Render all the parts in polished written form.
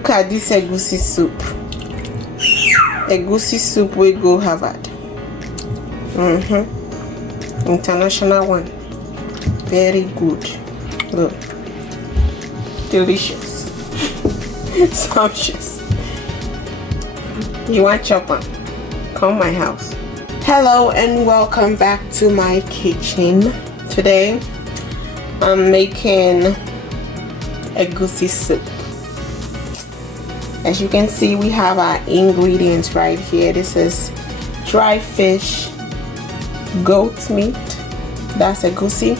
Look at this egusi soup. Egusi soup we go Harvard. International one. Very good. Look. Delicious. Sumptuous. You want chopper? Come my house. Hello and welcome back to my kitchen. Today I'm making egusi soup. As you can see, we have our ingredients right here. This is dry fish, goat meat, that's egusi,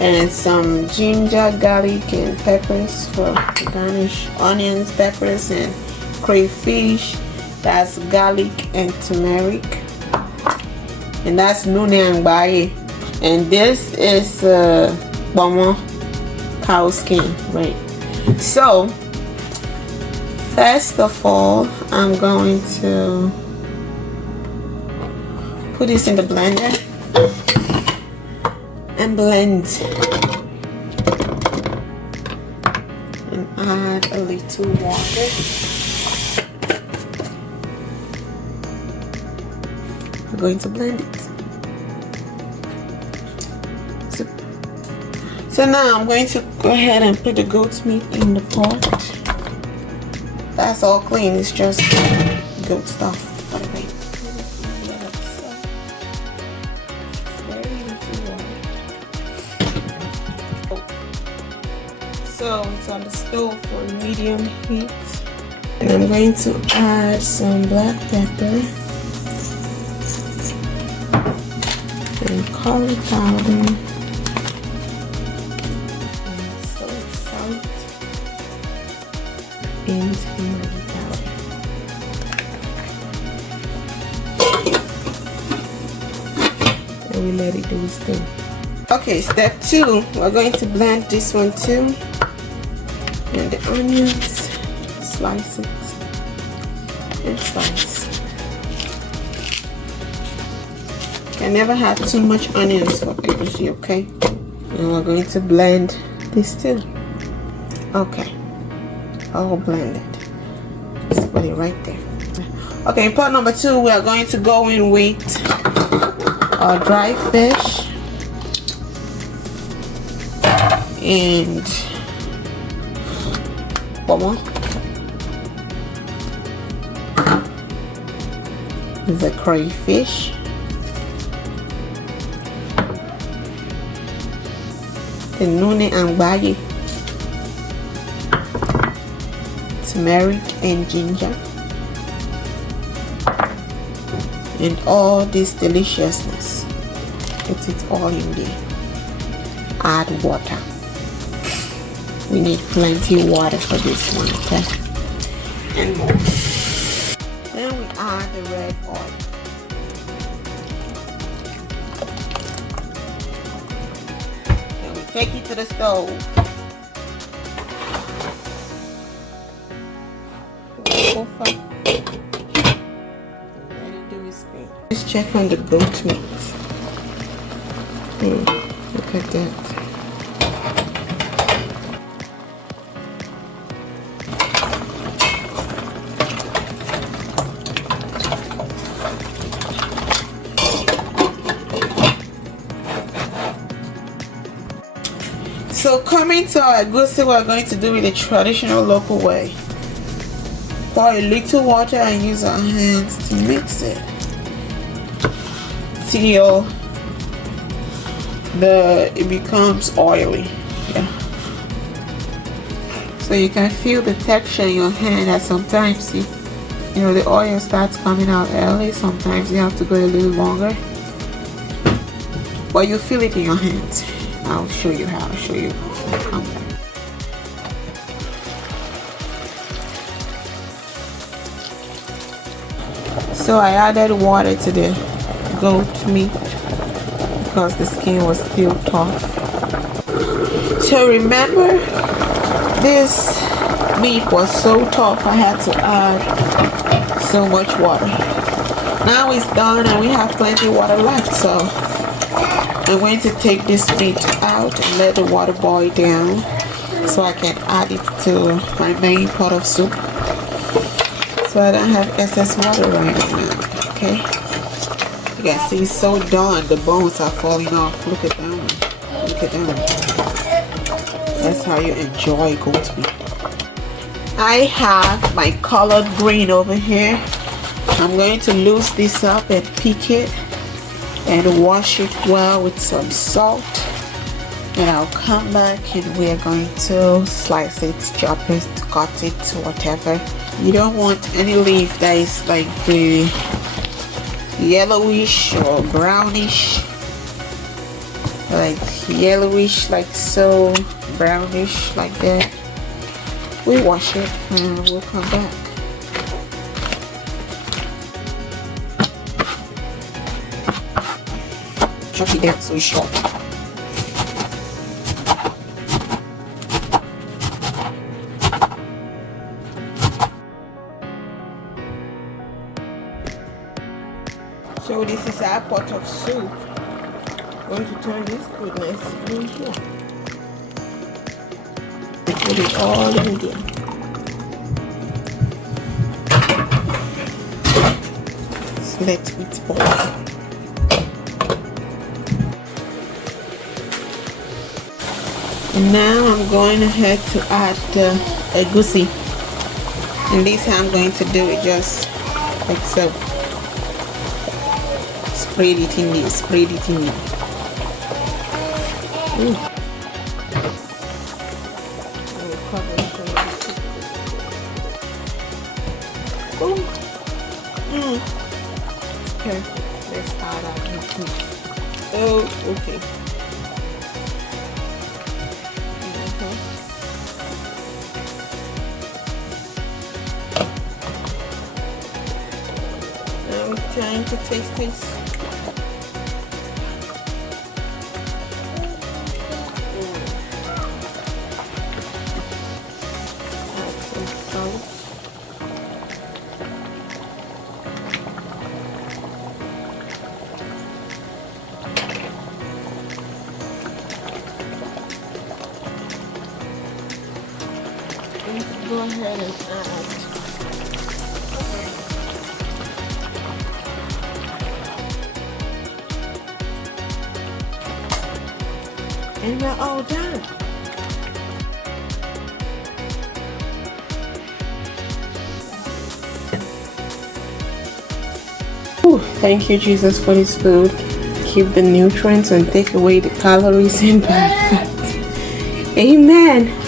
and some ginger, garlic, and peppers for garnish, onions, peppers, and crayfish, that's garlic and turmeric, and that's nune and baye. And this is bomo, cow skin, right? So first of all, I'm going to put this in the blender and blend and add a little water. I'm going to blend it. So now I'm going to go ahead and put the goat's meat in the pot. That's all clean, it's just goat stuff. So it's on the stove for medium heat. And I'm going to add some black pepper and curry powder. And turmeric powder. And we let it do its thing. Okay, step 2, we're going to blend this one too. And the onions, slice it and slice. Can never have too much onions for egusi, okay? And we're going to blend this too. Okay. All blended. Just put it right there. Okay, in part number 2, we are going to go in with our dry fish and bomo. The crayfish, the nune and baye, turmeric and ginger, and all this deliciousness. Put it all in there. Add water. We need plenty water for this one, okay? And more. Then we add the red oil. And we take it to the stove. Over. Let it do its thing. Let's check on the goat meat. Look at that. So coming to our egusi, we're going to do it the traditional local way. Pour a little water and use our hands to mix it till it becomes oily. Yeah. So you can feel the texture in your hand. That sometimes you know the oil starts coming out early. Sometimes you have to go a little longer, but you feel it in your hands. I'll show you how. I'll show you. Come back. So I added water to the goat meat because the skin was still tough. So remember, this meat was so tough I had to add so much water. Now it's done and we have plenty of water left, so I'm going to take this meat out and let the water boil down. so I can add it to my main pot of soup, so I don't have excess water right now. Okay, you can see it's so done, the bones are falling off. Look at them, look at them. That's how you enjoy goat meat. I have my colored green over here. I'm going to loose this up and pick it and wash it well with some salt, and I'll come back and we're going to slice it, chop it, cut it, whatever. You don't want any leaf that is like the yellowish or brownish, like yellowish, like so brownish, like that. We wash it and we'll come back. Chop it down so it's short. So this is our pot of soup. I'm going to turn this goodness in here. Put it all in there. So let it boil. Now I'm going ahead to add the egusi, and this I'm going to do it just like so. Spread it in there, spread it in there. Perfect. Let's add our meat. Oh, okay. Now it's time to taste this. Go ahead and add and we're all done. Ooh, thank you, Jesus, for this food. Keep the nutrients and take away the calories and bad fat. Amen.